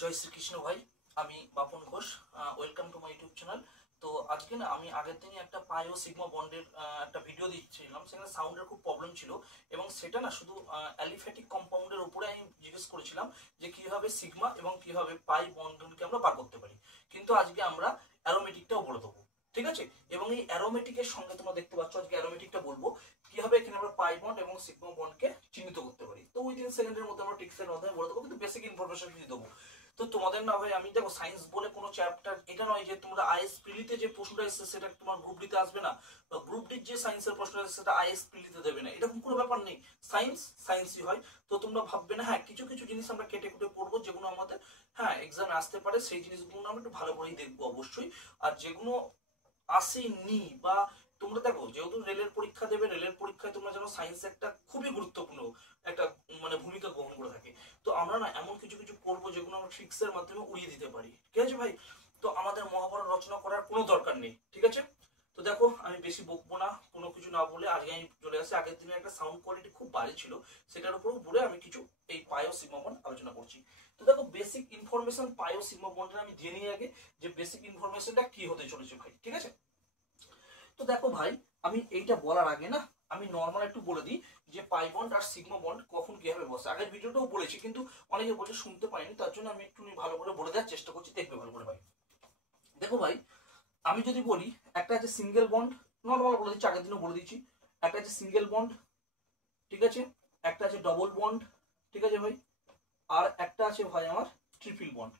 জয় শ্রীকৃষ্ণ ভাই, আমি Bapan Ghosh. Welcome to my YouTube channel. তো আজকে না আমি আগের দিনই একটা পাই ও সিগমা বন্ডের একটা ভিডিও দিচ্ছিলাম, সেখানে সাউন্ডের খুব প্রবলেম ছিল এবং সেটা না শুধু অ্যালিফ্যাটিক কম্পাউন্ডের উপরে আমি জিজ্ঞেস করেছিলাম যে কিভাবে সিগমা এবং কিভাবে পাই বন্ডকে আমরা বার করতে পারি, কিন্তু আজকে আমরা অ্যারোমেটিকটাও বলে দেবো, ঠিক আছে? এবং এই অ্যারোমেটিকের সঙ্গে তোমরা দেখতে পাচ্ছ আজকে অ্যারোমেটিকটা বলবো কিভাবে এখানে আমরা পাই বন্ড এবং সিগমা বন্ডকে চিহ্নিত করতে পারি। তো উইদিন সেকেন্ডের মধ্যে আমরা টিক্সের মাধ্যমে বলে দেবো, কিন্তু বেসিক ইনফরমেশন দিয়ে দেবো। তো তোমাদের না ভাই, আমি দেখো সায়েন্স বলে কোনো চ্যাপ্টার এটা নয় যে তোমরা আইএস প্রিলিতে যে প্রশ্নটা এসেছে সেটা তোমার গ্রুপ ডিতে আসবে না, বা গ্রুপ ডির যে সায়েন্সের প্রশ্নটা এসেছে সেটা আইএস প্রিলিতে দেবে না, এরকম কোনো ব্যাপার নেই। সায়েন্স সায়েন্সই হয়। তো তোমরা ভাববে না হ্যাঁ কিছু কিছু জিনিস আমরা কেটে কুটে পড়বো যেগুলো আমাদের হ্যাঁ এক্সামে আসতে পারে, সেই জিনিসগুলো আমরা একটু ভালো করেই দেখবো অবশ্যই। আর যেগুলো আসেনি বা তোমরা দেখো, যেহেতু রেলের পরীক্ষা দেবে, রেলের পরীক্ষায় তোমরা জানো সায়েন্স একটা খুবই গুরুত্বপূর্ণ একটা মানে ভূমিকা গ্রহণ করে থাকে। তো আমরা না এমন কিছু কিছু করবো যেগুলো আমরা ট্রিক্সের মাধ্যমে উড়িয়ে দিতে পারি, ঠিক আছে ভাই? তো আমাদের মহাভারত রচনা করার কোনো দরকার নেই, ঠিক আছে? তো দেখো, আমি বেশি বকবো না, কোনো কিছু না বলে আজকে আমি চলে আসি। আগের দিনে একটা সাউন্ড কোয়ালিটি খুব ভালো ছিল, সেটার উপরেও বলে আমি কিছু এই পাইও সিগমা বন্ড আলোচনা করছি। তো দেখো, বেসিক ইনফরমেশন পাইও সিগমা বন্ডের আমি জেনে নিই আগে যে বেসিক ইনফরমেশনটা কি হতে চলেছে ভাই, ঠিক আছে? তো দেখো ভাই, আমি এইটা বলার আগে না আমি নর্মাল একটু বলে দিই যে পাই বন্ড আর সিগমা বন্ড কখন কিভাবে বসে। আগের ভিডিওটাও বলেছি কিন্তু অনেকে বলছে শুনতে পাইনি, তার জন্য আমি একটু ভালো করে বলে দেওয়ার চেষ্টা করছি, দেখবে ভালো করে ভাই। দেখো ভাই, আমি যদি বলি একটা আছে সিঙ্গেল বন্ড, নর্মাল বলে দিচ্ছি, আগের দিনও বলে দিচ্ছি। একটা আছে সিঙ্গেল বন্ড, ঠিক আছে? একটা আছে ডবল বন্ড, ঠিক আছে ভাই? আর একটা আছে ভাই আমার ট্রিপল বন্ড।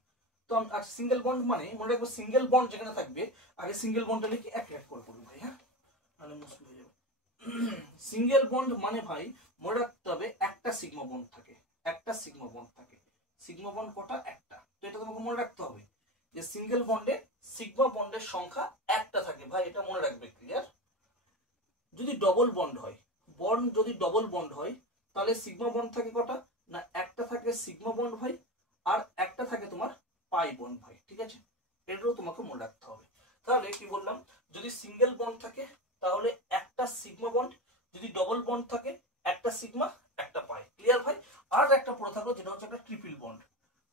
তো আর সিঙ্গেল বন্ড মানে মনে রাখবো, সিঙ্গেল বন্ড যেখানে থাকবে আগে সিঙ্গেল বন্ডটা লিখে এক এক করে পড়বো ভাই, হ্যাঁ মানে মুশকিল হয়ে যাবে। সিঙ্গেল বন্ড মানে ভাই মনে রাখতে হবে একটা সিগমা বন্ড থাকে, একটা সিগমা বন্ড থাকে। সিগমা বন্ড কটা? একটা। তো এটা তোমাকে মনে রাখতে হবে যে সিঙ্গেল বন্ডে সিগমা বন্ডের সংখ্যা একটা থাকে ভাই, এটা মনে রাখবে, ক্লিয়ার? যদি ডবল বন্ড হয়, বন্ড যদি ডবল বন্ড হয় তাহলে সিগমা বন্ড থাকে কটা? না একটা থাকে সিগমা বন্ড ভাই, আর একটা থাকে তোমার পাই বন্ড ভাই, ঠিক আছে? এটাও তোমাকে মনে রাখতে হবে। তাহলে কি বললাম, যদি সিঙ্গেল বন্ড থাকে তাহলে একটা সিগমা বন্ড, যদি ডবল বন্ড থাকে একটা সিগমা একটা পাই, ক্লিয়ার ভাই? আর একটা পড়ে থাকলো যেটা হচ্ছে একটা ট্রিপল বন্ড।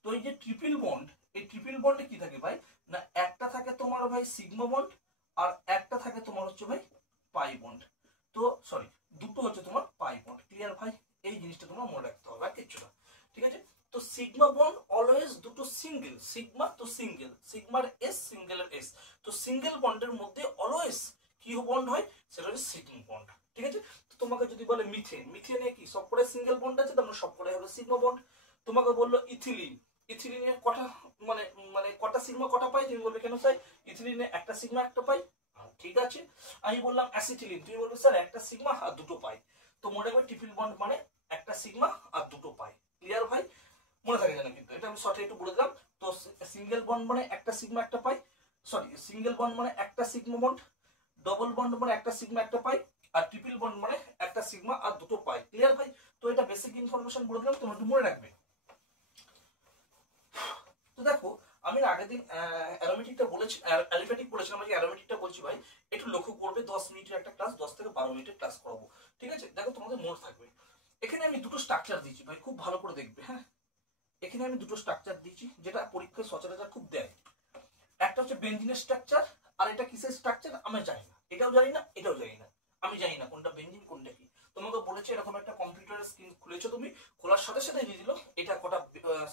তো এই যে ট্রিপল বন্ড, এই ট্রিপল বন্ডে কি থাকে ভাই? না একটা থাকে তোমার ভাই সিগমা বন্ড, আর একটা থাকে তোমার হচ্ছে ভাই পাই বন্ড। তো সরি, দুটো হচ্ছে তোমার পাই বন্ড, ক্লিয়ার ভাই? এই জিনিসটা তোমার মনে রাখতে হবে, আর কিচ্ছু না, ঠিক আছে? তো সিগমা বন্ড অলওয়েজ দুটো সিঙ্গেল, সিগমা তো সিঙ্গেল, সিগমার এস সিঙ্গেলের এস। তো সিঙ্গেল বন্ডের মধ্যে অলওয়েজ কি বন্ড হয়? সেটা হচ্ছে সিগমা বন্ড, ঠিক আছে? তো তোমাকে যদি বলে মিথেন, মিথেনে কি সবকটা সিঙ্গেল বন্ড আছে, তার মানে সবকটাই হবে সিগমা বন্ড। তোমাকে বললো ইথিলিন, ইথিলিনে কটা মানে মানে কটা সিগমা কটা পাই? তুমি বলবে কেন স্যার ইথিলিনে একটা সিগমা একটা পাই, ঠিক আছে? আমি বললাম অ্যাসিটিলিন, তুমি বলবে স্যার একটা সিগমা আর দুটো পাই। তো মনে রাখবে ট্রিপল বন্ড মানে একটা সিগমা আর দুটো পাই, ক্লিয়ার ভাই? মনে থাকে জানো, কিন্তু এটা আমি শর্টে একটু বলে দিলাম। তো সিঙ্গেল বন্ড মানে একটা সিগমা একটা পাই, সরি সিঙ্গেল বন্ড মানে একটা সিগমা বন্ড, ডবল বন্ড মানে একটা সিগমা একটা পাই, আর ট্রিপল বন্ড মানে একটা সিগমা আর দুটো পাই, ক্লিয়ার ভাই? তো এটা বেসিক ইনফরমেশন বলে দিলাম, তোমরা একটু মনে রাখবে। তো দেখো, আমি আগের দিন অ্যারোমেটিকটা বলেছি, অ্যালিফ্যাটিক বলেছিলাম, আমি অ্যারোমেটিকটা বলছি ভাই, একটু লক্ষ্য করবে। 10 মিনিটের একটা ক্লাস, 10 থেকে 12 মিনিটের ক্লাস করাবো, ঠিক আছে? দেখো তোমাদের মনে থাকবে, এখানে আমি দুটো স্ট্রাকচার দিয়েছি ভাই, খুব ভালো করে দেখবে, হ্যাঁ? এখানে আমি দুটো স্ট্রাকচার দিয়েছি যেটা পরীক্ষায় সচরাচর খুব দেয়। একটা হচ্ছে বেঞ্জিনের স্ট্রাকচার, আর এটা কিসের স্ট্রাকচার আমি জানি না, এটাও জানি না এটাও জানি না, আমি জানি না কোনটা বেঞ্জিন কোনটা কি। তোমাকে বলেছে এরকম একটা কম্পিউটারের স্ক্রিন খুলেছো তুমি, খোলার সাথে সাথে দিয়ে দিল এটা কটা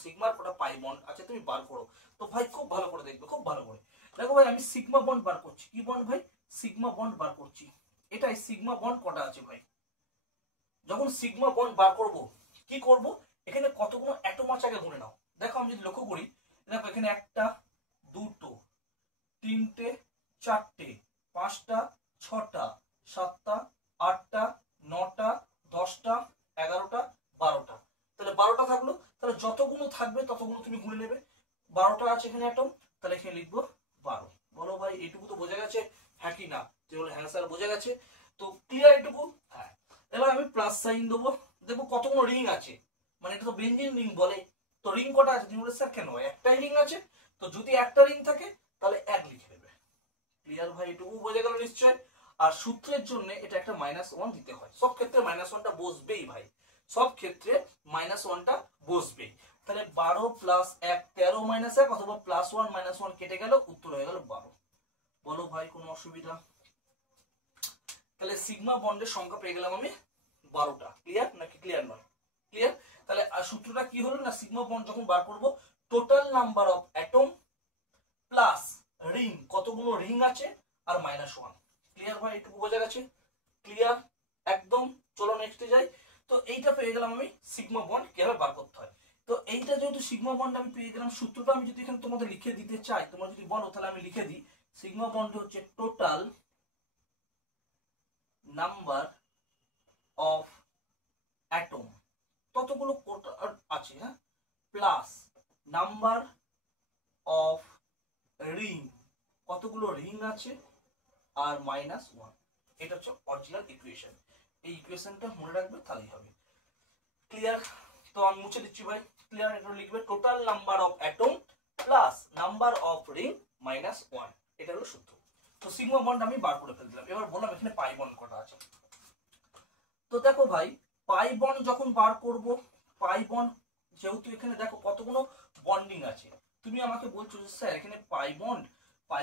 সিগমার কটা পাই বন্ড আছে, তুমি বার করো। তো ভাই খুব ভালো করে দেখবে, খুব ভালো করে দেখো ভাই, আমি সিগমা বন্ড বার করছি। কি বন্ড ভাই? সিগমা বন্ড বার করছি। এটাই সিগমা বন্ড কটা আছে ভাই। যখন সিগমা বন্ড বার করব কি করব, এখানে কতগুলো অ্যাটম আছে আগে গুনে নাও। দেখো আমি যদি লক্ষ্য করি, দেখো এখানে একটা দুটো তিনটে চারটে পাঁচটা ছটা সাতটা আটটা নটা 10টা 11টা 12টা, তাহলে 12টা থাকলো। তাহলে যতগুলো থাকবে ততগুলো তুমি গুনে নেবে। 12টা আছে এখানে অ্যাটম, তাহলে এখানে লিখবো 12। বলো ভাই এইটুকু তো বোঝা গেছে, হ্যাঁ কি না? তুই বলে হ্যাঁ স্যার বোঝা গেছে। তো ক্লিয়ার এটুকু? হ্যাঁ। এবার আমি প্লাস সাইন দেবো, দেখবো কতগুলো রিং আছে, মানে এটা তো বেঞ্জিন রিং বলে। তো রিং কটা আছে? তুমি বলে স্যার কেন একটাই রিং আছে। তো যদি একটা রিং থাকে তাহলে এক লিখে দেবে, ক্লিয়ার ভাই? এটুকু বোঝা গেল নিশ্চয়। আর সূত্রের জন্য এটা একটা -1 দিতে হয়, সব ক্ষেত্রে -1টা বসবেই ভাই, সব ক্ষেত্রে -1টা বসবেই। তাহলে 12 প্লাস 1 13 মাইনাস 1 অথবা প্লাস 1 মাইনাস 1 কেটে গেল, উত্তর হয়ে গেল 12। বলো ভাই কোনো অসুবিধা? তাহলে সিগমা বন্ডের সংখ্যা পেয়ে গেলাম আমি 12টা। ক্লিয়ার নাকি ক্লিয়ার নয়? ক্লিয়ার। তাহলে সূত্রটা কি হলো না, সিগমা বন্ড যখন বার করব total number of atom plus ring, কতগুলো রিং আছে, আর -1। ক্লিয়ার ভাই? একটু বোঝা গেছে? ক্লিয়ার একদম। চলো নেক্সটে যাই। তো এইটা পেয়ে গেলাম আমি সিগমা বন্ড কিভাবে বার করতে হয়। তো এইটা যেহেতু সিগমা বন্ড আমি পেয়ে গেলাম, সূত্রটা আমি যদি এখানে তোমাদের লিখে দিতে চাই, তোমরা যদি বলো তাহলে আমি লিখে দিই। সিগমা বন্ড হচ্ছে টোটাল নাম্বার অফ অ্যাটম, ততগুলো আছে, হ্যাঁ, প্লাস নাম্বার অফ রিং, কতগুলো রিং আছে, আর -1। এটা হচ্ছে অরিজিনাল ইকুয়েশন। এই ইকুয়েশনটা মনে রাখবে তাহলেই হবে। ক্লিয়ার? তো আমি মুছে দিচ্ছি ভাই। ক্লিয়ার? এটা লিখবে total number of atom plus number of ring -1। এটা হলো সূত্র। তো সিগমা বন্ড আমি বার করে ফেললাম। এবার বললাম এখানে পাই বন্ড কটা আছে। তো দেখো ভাই, পাই বন্ড যখন বার করব, পাই বন্ড যেহেতু এখানে দেখো কতগুলো বন্ডিং আছে, তুমি আমাকে বলছো যে স্যার এখানে পাই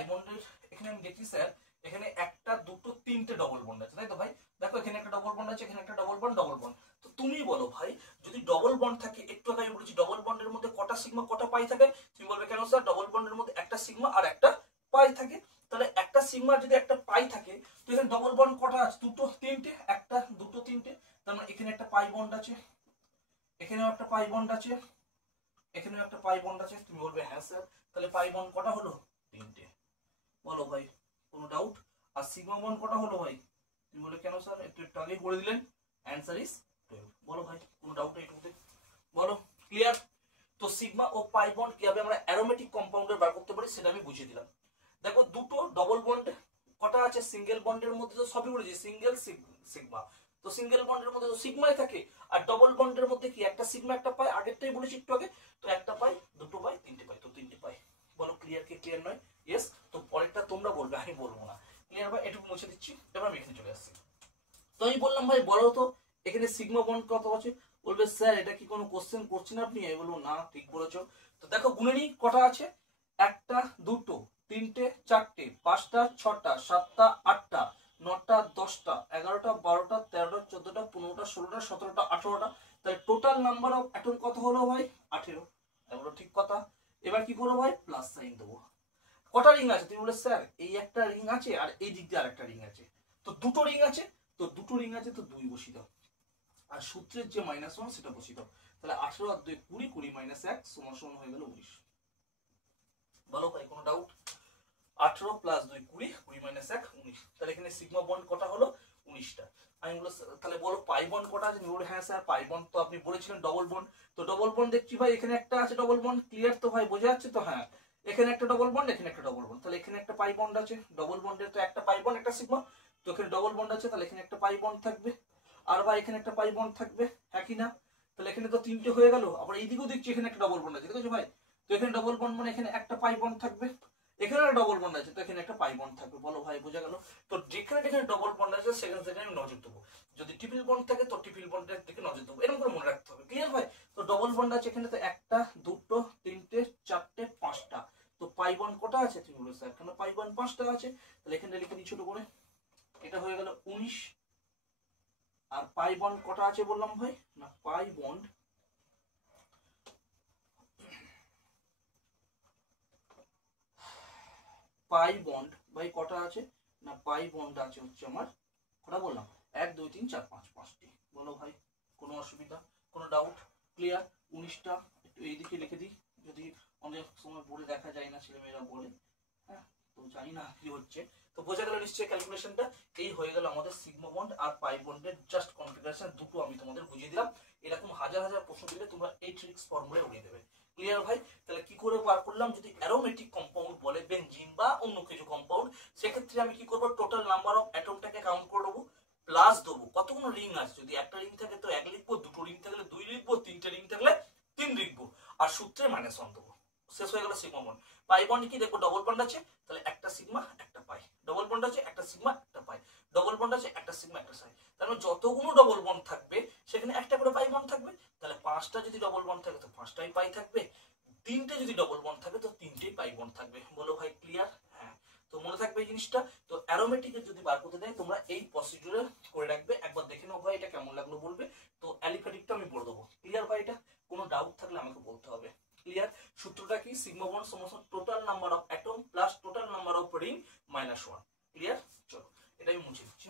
বন্ডের এখানে আমি দেখি স্যার এখানে একটা দুটো তিনটে ডবল বন্ড আছে, তাই তো ভাই? দেখো এখানে একটা ডবল বন্ড আছে, এখানে একটা ডবল বন্ড। তো তুমি বলো ভাই, যদি ডবল বন্ড থাকে, একটু আগে আমি বলেছি ডবল বন্ডের মধ্যে কটা সিগমা কটা পাই থাকে, তুমি বলবে কেন স্যার ডবল বন্ডের মধ্যে একটা সিগমা আর একটা পাই থাকে। তাহলে একটা সিগমা যদি একটা পাই থাকে, তো এখানে ডবল বন্ড কটা আছে? দুটো তিনটে, একটা দুটো তিনটে। তার মানে এখানে একটা পাই বন্ড আছে, এখানেও একটা পাই বন্ড আছে, এখানেও একটা পাই বন্ড আছে। তুমি বলবে হ্যাঁ স্যার, তাহলে পাই বন্ড কটা হলো? তিনটে। বলো ভাই কোনো ডাউট? আর সিগমা বন্ড কটা হলো ভাই? তুমি বলে কেন স্যার, একটু একটু আগেই করে দিলেন। Answer is 12। বলো ভাই কোনো ডাউট এইটুকুতে? বলো। ক্লিয়ার? তো সিগমা ও পাই বন্ড কিভাবে আমরা অ্যারোমেটিক কম্পাউন্ডে বার করতে পারি সেটা আমি বুঝিয়ে দিলাম। দেখো দুটো ডবল বন্ড কটা আছে, সিঙ্গেল বন্ডের মধ্যে তো সবই বলেছি সিঙ্গেল সিগমা, তো সিঙ্গেল বন্ডের মধ্যে তো সিগমাই থাকে। আর ডবল বন্ডের মধ্যে কি একটা সিগমা একটা পাই, আগেরটাই বলেছি একটু আগে। তো একটা পাই, দুটো পাই, তিনটে পাই, তো তিনটে পাই। বলো ক্লিয়ার কি ক্লিয়ার নয়? ইয়েস। তো পরেরটা তোমরা বলবে, আমি বলবো না। ক্লিয়ার ভাই? এটুকু মুছে দিচ্ছি। এবার আমি এখানে চলে আসছি। তো আমি বললাম ভাই বলো তো এখানে সিগমা বন্ড কত আছে? বলবে স্যার এটা কি কোনো কোশ্চেন করছেন আপনি? আমি বলবো না, ঠিক বলেছো। তো দেখো গুনে নিই কটা আছে। একটা, দুটো, তিনটে, চারটে, পাঁচটা, ছটা, সাতটা, আটটা, নটা, 10টা, 11টা, 12টা, 13টা, 14টা, 15টা, 16টা, 17টা, 18টা। তাহলে টোটাল নাম্বার অফ অ্যাটম কত হলো ভাই? 18। এগুলো ঠিক কথা। এবার কি করবো ভাই? প্লাস সাইন দেবো। কটা রিং আছে? তুমি বলে স্যার এই একটা রিং আছে আর এই দিক দিয়ে আরেকটা রিং আছে, তো দুটো রিং আছে। তো দুটো রিং আছে তো 2 বসিয়ে দাও, আর সূত্রের যে -1 সেটা বসিয়ে দাও। তাহলে 18 আর 2 20, 20 - 1 সমান হয়ে গেল 19। বলো ভাই কোনো ডাউট? 18 + 2 20, 20 - 1 19। তাহলে এখানে সিগমা বন্ড কটা হলো? 19টা। আমি বললাম তাহলে বলো পাই বন্ড কটা আছে? বলে হ্যাঁ স্যার পাই বন্ড তো আপনি বলেছিলেন ডবল বন্ড। তো ডবল বন্ড দেখছি ভাই এখানে একটা আছে ডবল বন্ড। ক্লিয়ার তো ভাই? বোঝা যাচ্ছে তো? হ্যাঁ, এখানে একটা ডবল বন্ড, এখানে একটা ডবল বন্ড। তাহলে এখানে একটা পাই বন্ড আছে, ডবল বন্ডের তো একটা পাই বন্ড একটা সিগমা। তো এখানে ডবল বন্ড আছে, তাহলে এখানে একটা পাই বন্ড থাকবে, আর ভাই এখানে একটা পাই বন্ড থাকবে, হ্যাঁ কি না? তাহলে এখানে তো তিনটে হয়ে গেল। আবার এইদিকেও দেখছি এখানে একটা ডবল বন্ড আছে, দেখেছো ভাই? তো এখানে ডবল বন্ড মানে এখানে একটা পাই বন্ড থাকবে, এখানে একটা ডবল বন্ড আছে, তো এখানে একটা পাই বন্ড থাকবে। বলো ভাই বোঝা গেল? তো যেখানে যেখানে ডবল বন্ড আছে সেখানে সেখানে আমি নজর দেবো। যদি ট্রিপল বন্ড থাকে তো ট্রিপল বন্ডের দিকে নজর দেবো। এরকম করে মনে রাখতে হবে। ক্লিয়ার ভাই? তো ডবল বন্ড আছে এখানে, তো একটা, দুটো, তিনটে, চারটে, পাঁচটা। তো পাই বন্ড কটা আছে? তুমি বলো স্যার এখানে পাই বন্ড 5টা আছে। তাহলে এখানে লিখে দিই ছোট করে, এটা হয়ে গেল 19। আর পাই বন্ড কটা আছে বললাম ভাই? না পাই বন্ড ভাই কটা আছে? না পাই বন্ড আছে হচ্ছে আমার কটা বললাম? 1 2 3 4 5, 5টি। বলো ভাই কোনো অসুবিধা, কোনো ডাউট? ক্লিয়ার? 19টা একটু এইদিকে লিখে দিই, যদি অনেক সময় বলে দেখা যায় না, ছেলেমেয়েরা বলে। হ্যাঁ, তো জানি না কি হচ্ছে। তো বোঝা গেল নিশ্চয়ই ক্যালকুলেশনটা? এই হয়ে গেল আমাদের সিগমা বন্ড আর পাই বন্ডের জাস্ট কনফিগারেশন। দুটো আমি তোমাদের বুঝিয়ে দিলাম। এরকম হাজার হাজার প্রশ্ন দিলে তোমরা এই ট্রিক্স ফর্মুলায় উড়িয়ে দেবে। ক্লিয়ার ভাই? তাহলে কি করে বার করলাম? যদি অ্যারোমেটিক কম্পাউন্ড বলে, বেনজিন বা অন্য কিছু কম্পাউন্ড, সেক্ষেত্রে আমি কি করবো? টোটাল নাম্বার অফ অ্যাটমটাকে কাউন্ট করে দেবো, প্লাস দেবো কতগুলো রিং আছে। যদি একটা রিং থাকে তো 1 লিখবো, দুটো রিং থাকলে 2 লিখবো, তিনটে রিং থাকলে 3 লিখবো, আর সূত্রে -1 দেবো। শেষ হয়ে গেল সিগমা বন্ড। পাই বন্ড কি দেখবো? ডবল বন্ড আছে, তাহলে একটা সিগমা একটা পাই, ডবল বন্ড আছে একটা সিগমা একটা পাই, ডবল বন্ড আছে একটা সিগমা একটা সাই। তার মানে যতগুলো ডবল বন্ড থাকবে সেখানে একটা করে পাই বন্ড থাকবে। তাহলে 5টা যদি ডবল বন্ড থাকে তো 5টাই পাই থাকবে, 3টে যদি ডবল বন্ড থাকে তো 3টেই পাই বন্ড থাকবে। বলো ভাই ক্লিয়ার? হ্যাঁ, তো মনে থাকবে এই জিনিসটা। তো অ্যারোমেটিকের যদি বার করতে দেয় তোমরা এই প্রসিডিউরে করে রাখবে, একবার দেখে নাও ভাই এটা কেমন লাগলো বলবে। তো অ্যালিফ্যাটিকটা আমি বলে দেবো। ক্লিয়ার ভাই? এটা কোনো ডাউট থাকলে আমাকে বলতে হবে। ক্লিয়ার? সূত্রটা কি? সিগমা বন্ড সমান total number of atom plus total number of ring minus 1। Clear? চলো এটা আমি মুছে দিচ্ছি।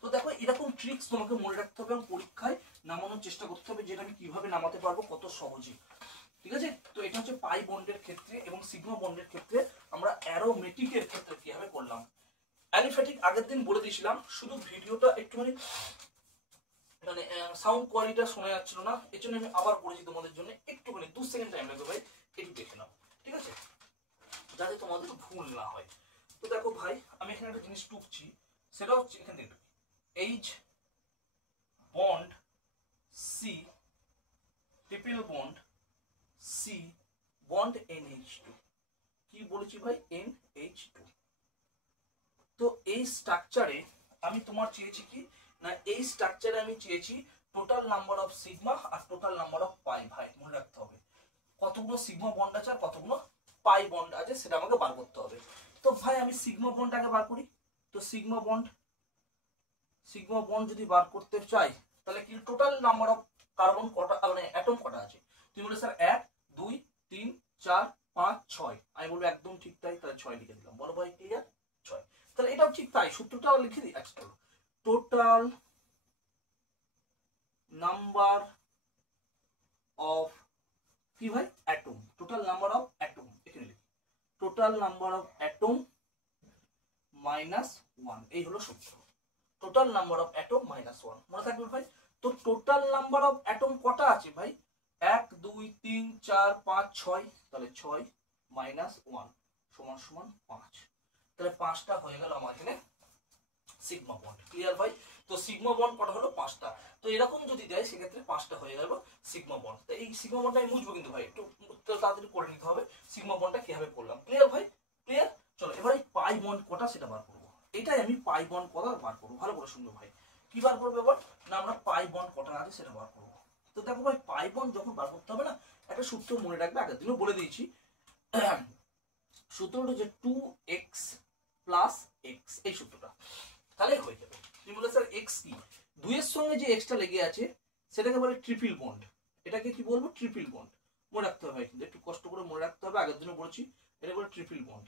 তো দেখো এরকম ট্রিক্স তোমাকে মনে রাখতে হবে এবং পরীক্ষায় নামানোর চেষ্টা করতে হবে, যেটা আমি কিভাবে নামাতে পারবো কত সহজে। ঠিক আছে? তো এটা হচ্ছে পাই বন্ডের ক্ষেত্রে, এবং সিগমা বন্ডের ক্ষেত্রে আমরা অ্যারোমেটিকের ক্ষেত্রে কিভাবে করলাম। অ্যালিফ্যাটিক আগের দিন বলে দিয়েছিলাম, শুধু ভিডিওটা একটুখানি মানে সাউন্ড কোয়ালিটিটা শোনা যাচ্ছিল না, এর জন্য আমি আবার বলেছি তোমাদের জন্য, একটুখানি 2 সেকেন্ড টাইম লাগবে ভাই, একটু দেখে নাও। ঠিক আছে? যাতে তোমাদের ভুল না হয়। তো দেখো ভাই আমি এখানে একটা জিনিস টুকছি, সেটা হচ্ছে এখানে দেখবে H bond C triple bond C bond NH2। কি বলেছি ভাই? NH2। তো এই স্ট্রাকচারে আমি তোমার চেয়েছি কি না, এই স্ট্রাকচারে আমি চেয়েছি টোটাল নাম্বার অফ সিগমা আর টোটাল নাম্বার অফ পাই। ভাই মনে রাখতে হবে কতগুলো সিগমা বন্ড আছে আর কতগুলো পাই বন্ড আছে সেটা আমাকে বার করতে হবে। তো ভাই আমি সিগমা বন্ড আগে বার করি। তো সিগমা বন্ড যদি বার করতে চাই তাহলে কি টোটাল নাম্বার অফ কার্বন কটা, মানে অ্যাটম কটা আছে? তুমি বলে স্যার 1 2 3 4 5 6। আমি বলবো একদম ঠিক তাই, তাহলে 6 লিখে দিলাম। বলো ভাই ক্লিয়ার? 6। তাহলে এটাও ঠিক তাই, সূত্রটাও লিখে দিই। আচ্ছা টোটাল নাম্বার অফ কি ভাই? Atom. Total number of atom এখানে লিখি, total number of atom minus 1। এই হলো সূত্র, total number of atom minus 1। মনে থাকবে ভাই? তো টোটাল নাম্বার অফ অ্যাটম কটা আছে ভাই? 1 2 3 4 5 6। তাহলে 6 মাইনাস 1 সমান সমান 5। তাহলে 5টা হয়ে গেল আমার এখানে সিগমা বন্ড। ক্লিয়ার ভাই? তো সিগমা বন্ড কটা হলো? 5টা। তো এরকম যদি দেয় সেক্ষেত্রে 5টা হয়ে গেল সিগমা বন্ড। তো এই সিগমা বন্ডটা আমি মুছবো কিন্তু ভাই, একটু তাড়াতাড়ি করে নিতে হবে সিগমা বন্ডটা কিভাবে করলাম। ক্লিয়ার ভাই? ক্লিয়ার? চলো এবার এই পাই বন্ড কটা সেটা বার করবো। এটাই আমি পাই বন্ড কটা বার করবো। ভালো করে শুনবো ভাই, কি বার করবো এবার না, আমরা পাই বন্ড কটা আছে সেটা বার করবো। তো দেখো ভাই পাই বন্ড যখন বার করতে হবে না, একটা সূত্র মনে রাখবে, আগের দিনও বলে দিয়েছি। সূত্রটা হচ্ছে 2x প্লাস x, এই সূত্রটা তাহলে হয়ে যাবে। তুমি বলে স্যার x কি? 2 এর সঙ্গে যে এক্সটা লেগে আছে সেটাকে বলে ট্রিপল বন্ড। এটাকে কি বলবো? Triple bond. মনে রাখতে হবে কিন্তু একটু কষ্ট করে মনে রাখতে হবে, আগের দিনও বলেছি। এটা বলে ট্রিপল বন্ড।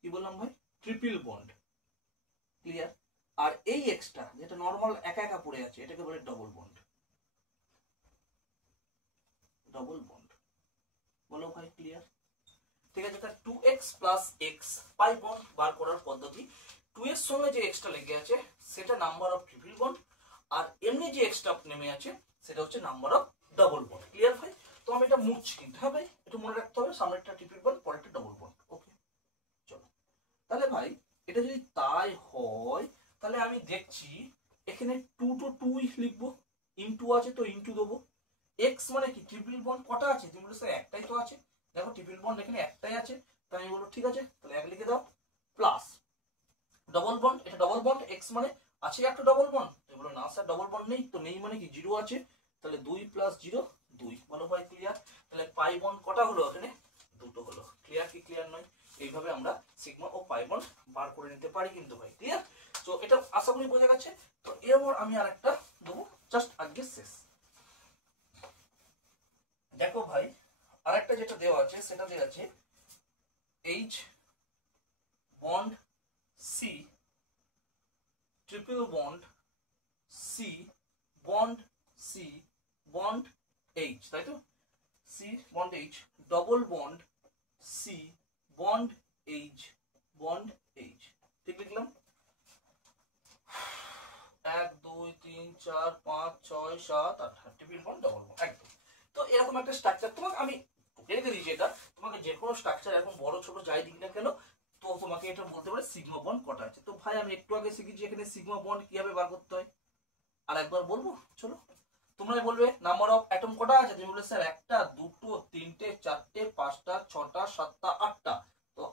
কি বললাম ভাই? Triple bond. ক্লিয়ার? আর এই এক্সটা যেটা নরমাল একা একা পড়ে আছে এটাকে বলে ডবল বন্ড। Double bond. বলো ভাই ক্লিয়ার? ঠিক আছে? তাহলে 2x plus x pi bond বার করার পদ্ধতি, 2 এর সঙ্গে যে এক্সটা লেগে আছে সেটা নাম্বার অফ ট্রিপল বন্ড, আর এমনি যে এক্সটা নেমে আছে সেটা হচ্ছে number of double bond. Clear ভাই? তো আমি এটা মুছছি কিন্তু, হ্যাঁ ভাই একটু মনে রাখতে হবে, সামনেরটা ট্রিপল বন্ড পরেরটা ডবল বন্ড। ওকে চলো। তাহলে ভাই এটা যদি তাই হয় তাহলে আমি দেখছি এখানে 2 to 2 লিখবো, ইনটু আছে তো ইনটু দেবো। x মানে কি? ট্রিপল বন্ড কটা আছে? তুমি বলে স্যার একটাই তো আছে। দেখো ট্রিপল বন্ড এখানে একটাই আছে, তাই আমি বলবো ঠিক আছে তাহলে 1 লিখে দাও। প্লাস ডবল বন্ড, এটা ডবল বন্ড, x মানে আছে একটা ডবল বন্ড। তুমি বলো না স্যার ডবল বন্ড নেই, তো নেই মানে কি 0 আছে, তাহলে 2 প্লাস 0 2। বলো ভাই ক্লিয়ার? তাহলে পাই বন্ড কটা হলো? এখানে দুটো হলো। ক্লিয়ার কি ক্লিয়ার নয়? এইভাবে আমরা সিগমা ও পাই বন্ড বার করে নিতে পারি কিন্তু ভাই। ক্লিয়ার? তো এটা আশা করি বোঝা গেছে। তো এরপর আমি আরেকটা দেবো, জাস্ট আজকে শেষ। দেখো ভাই আরেকটা যেটা দেওয়া আছে সেটা দেওয়া আছে H bond C triple bond C bond C bond H, তাই তো? C bond H double bond C bond H bond H। ঠিক লিখলাম? 1 2 3 4 5 6 7 8 ট্রিপল বন্ড ডবল বন্ড একদম। তো এরকম একটা স্ট্রাকচার তোমাকে আমি রেখে দিয়েছি, এটা তোমাকে যে কোনো স্ট্রাকচার এখন বড় ছোট যাই দিক না কেন তো তোমাকে এটা বলতে পারে সিগমা বন্ড কটা আছে। তো ভাই আমি একটু আগে শিখেছি এখানে সিগমা বন্ড কিভাবে বার করতে হয়, আর একবার বলবো চলো। তোমরা বলবে নাম্বার অফ অ্যাটম কটা আছে? তুমি বলবে স্যার 1টা 2টো 3টে 4টে 5টা 6টা 7টা 8টা।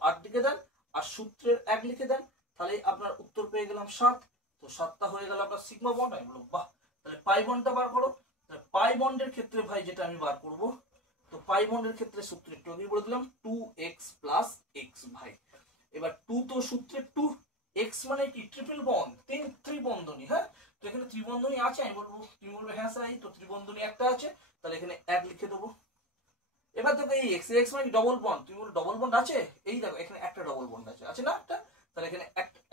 8 লিখে দেন আর সূত্রের 1 লিখে দেন, তাহলে আপনার উত্তর পেয়ে গেলাম 7। তো 7টা হয়ে গেল আপনার সিগমা বন্ড। আমি বললাম বাহ, তাহলে পাই বন্ডটা বার করো। তাহলে পাই বন্ডের ক্ষেত্রে ভাই যেটা আমি বার করব, তো পাই বন্ডের ক্ষেত্রে সূত্র একটু আগে বলে দিলাম 2x প্লাস x ভাই। এবার 2 তো সূত্রে 2, x মানে কি ট্রিপল বন্ড, ত্রিবন্ধনী। হ্যাঁ, তো এখানে ত্রিবন্ধনী আছে, আমি বলবো, তুমি বলবে হ্যাঁ স্যার এই তো ত্রিবন্ধনী একটা আছে, তাহলে এখানে 1 লিখে দেবো। এবার দেখো এই এক্স, এক্স মানে ডবল বন্ড, তুমি বলো ডবল বন্ড আছে, এই দেখো এখানে একটা ডবল বন্ড আছে, আছে না একটা, তাহলে এখানে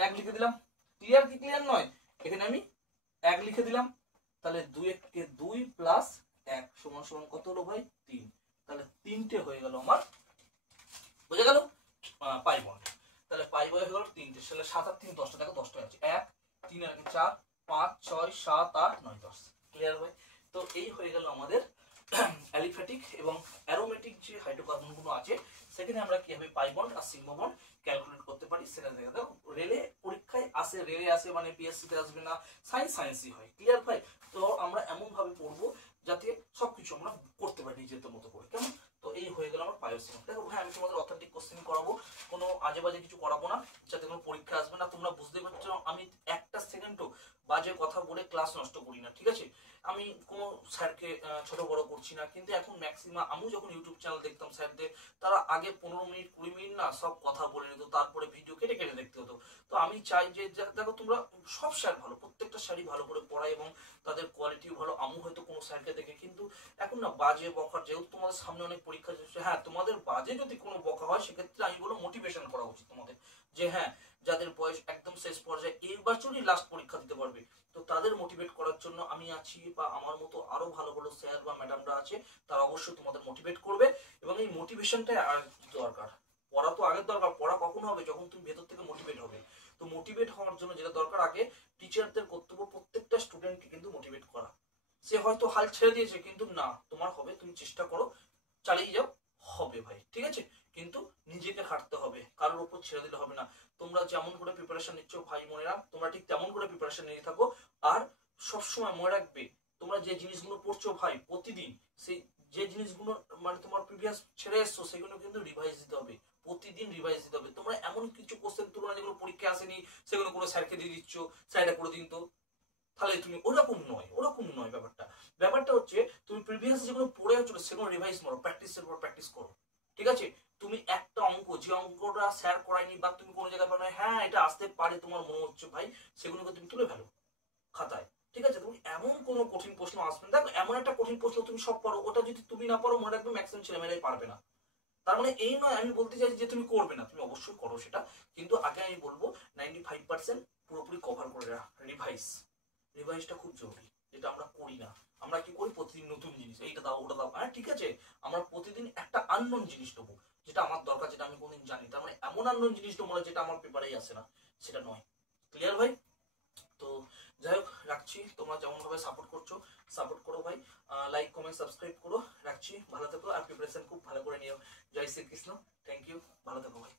1 লিখে দিলাম। ক্লিয়ার কি ক্লিয়ার নয়? এখানে আমি 1 লিখে দিলাম, তাহলে 2 কে 2 প্লাস 1 সমান সমান কত হলো ভাই 3। তাহলে 3টে হয়ে গেল আমার, বুঝে গেল পাই বন্ড। তাহলে পাই বন্ড হয়ে গেল 3টে, তাহলে 7 আর 3 10টা, দেখো 10টা আছে, 1 3 আর 4 5 6 7 8 9 10। ক্লিয়ার ভাই? তো এই হয়ে গেল আমাদের অ্যালিফ্যাটিক এবং অ্যারোমেটিক যে হাইড্রোকার্বন গুলো আছে, সেখানে আমরা কিভাবে পাই বন্ড আর সিগমা বন্ড ক্যালকুলেট করতে পারি সেটা দেখে দাও। রেলে পরীক্ষায় আসে, রেলে আসে মানে পিএসসি তে আসবে না, সায়েন্সই হয়। ক্লিয়ার ভাই? তো আমরা এমন ভাবে পড়বো যাতে সবকিছু আমরা করতে পারি নিজেদের মতো করে, কেমন? তো এই হয়ে গেল আমার পায়োসিগমা। দেখো ভাই, আমি তোমাদের অথেন্টিক কোশ্চেন করাবো, কোনো আজে বাজে কিছু করাবো না, যাতে কোনো পরীক্ষা আসবে না। তোমরা বুঝতেই পারছো আমি একটা সেকেন্ডও বাজে কথা বলে ক্লাস নষ্ট করি না, ঠিক আছে? আমি কোনো স্যারকে ছোট বড় করছি না, কিন্তু এখন ম্যাক্সিমাম আমিও যখন ইউটিউব চ্যানেল দেখতাম স্যারদের, তারা আগে 15 মিনিট 20 মিনিট না সব কথা বলে নিত, তারপরে ভিডিও কেটে কেটে দেখতে হতো। তো আমি চাই যে দেখো তোমরা সব স্যার ভালো, প্রত্যেকটা স্যারই ভালো করে পড়ায় এবং তাদের কোয়ালিটিও ভালো। আমি হয়তো কোনো স্যারকে দেখে কিন্তু এখন না বাজে বকার, যেহেতু তোমাদের সামনে অনেক পরীক্ষা চলছে, হ্যাঁ তোমাদের বাজে যদি কোনো বকা হয় সেক্ষেত্রে আমি বলবো মোটিভেশন করা উচিত তোমাদের, যে হ্যাঁ যাদের বয়স একদম শেষ পর্যায়ে এই বছরই লাস্ট পরীক্ষা দিতে পারবে, তো তাদের মোটিভেট করার জন্য আমি আছি, বা আমার মতো আরো ভালো ভালো স্যার বা ম্যাডামরা আছে, তারা অবশ্যই তোমাদের মোটিভেট করবে। এবং এই মোটিভেশনটাই আর দরকার। পড়া তো আগের দরকার, পড়া কখন হবে? যখন তুমি ভেতর থেকে মোটিভেট হবে। তো মোটিভেট হওয়ার জন্য যেটা দরকার, আগে টিচারদের কর্তব্য প্রত্যেকটা স্টুডেন্টকে কিন্তু মোটিভেট করা। সে হয়তো হাল ছেড়ে দিয়েছে, কিন্তু না তোমার হবে, তুমি চেষ্টা করো, চালিয়ে যাও, হবে ভাই, ঠিক আছে? কিন্তু নিজেকে খাটতে হবে, কারোর উপর ছেড়ে দিলে হবে না। তোমরা যেমন করে প্রিপারেশন নিচ্ছ ভাই বোনেরা, তোমরা ঠিক তেমন করে প্রিপারেশন নিয়ে থাকো। আর সবসময় মনে রাখবে, তোমরা যে জিনিসগুলো পড়ছো ভাই প্রতিদিন, সেই যে জিনিসগুলো মানে তোমার প্রিভিয়াস ছেড়ে এসছো, সেগুলো কিন্তু রিভাইজ দিতে হবে, প্রতিদিন রিভাইজ দিতে হবে। তোমরা এমন কিছু কোশ্চেন তুলো না যেগুলো পরীক্ষায় আসেনি, সেগুলো কোনো স্যারকে দিয়ে দিচ্ছ, স্যারটা করে দিন তো, তাহলে তুমি ওরকম নয়, ওরকম নয় ব্যাপারটা। ব্যাপারটা হচ্ছে তুমি প্রিভিয়াস যেগুলো পড়ে আছো সেগুলো রিভাইজ করো, প্র্যাকটিসের পর প্র্যাকটিস করো, ঠিক আছে? তুমি একটা অঙ্ক, যে অঙ্কটা স্যার করায়নি বা তুমি কোনো জায়গায় পারো হ্যাঁ এটা আসতে পারে তোমার মনে হচ্ছে ভাই, সেগুলোকে তুমি তুলে ফেলো খাতায়, ঠিক আছে? তুমি এমন কোনো কঠিন প্রশ্ন আসবে না, দেখো এমন একটা কঠিন প্রশ্ন তুমি সব পারো, ওটা যদি তুমি না পারো মনে রাখবে ম্যাক্সিমাম ছেলেমেয়েরাই পারবে না। তার মানে এই নয় আমি বলতে চাইছি যে তুমি করবে না, তুমি অবশ্যই করো সেটা, কিন্তু আগে আমি বলবো 95% পুরোপুরি কভার করে রিভাইজ। রিভাইজটা খুব জরুরি, যেটা আমরা করি না। আমরা কি করি প্রতিদিন নতুন জিনিস, এইটা দাও ওটা দাও, হ্যাঁ ঠিক আছে, আমরা প্রতিদিন একটা আননোন জিনিস নেবো, যেটা আমার দরকার, যেটা আমি কোনদিন জানি, তার মানে এমন আননোন জিনিস নেবো না যেটা আমার পেপারেই আসে না, সেটা নয়। ক্লিয়ার ভাই? তো যাই হোক, রাখছি। তোমরা যেমন ভাবে সাপোর্ট করছো, সাপোর্ট করো ভাই, লাইক কমেন্ট সাবস্ক্রাইব করো। রাখছি, ভালো থেকো আর প্রিপারেশন খুব ভালো করে নিও। জয় শ্রীকৃষ্ণ, থ্যাংক ইউ, ভালো থেকো ভাই।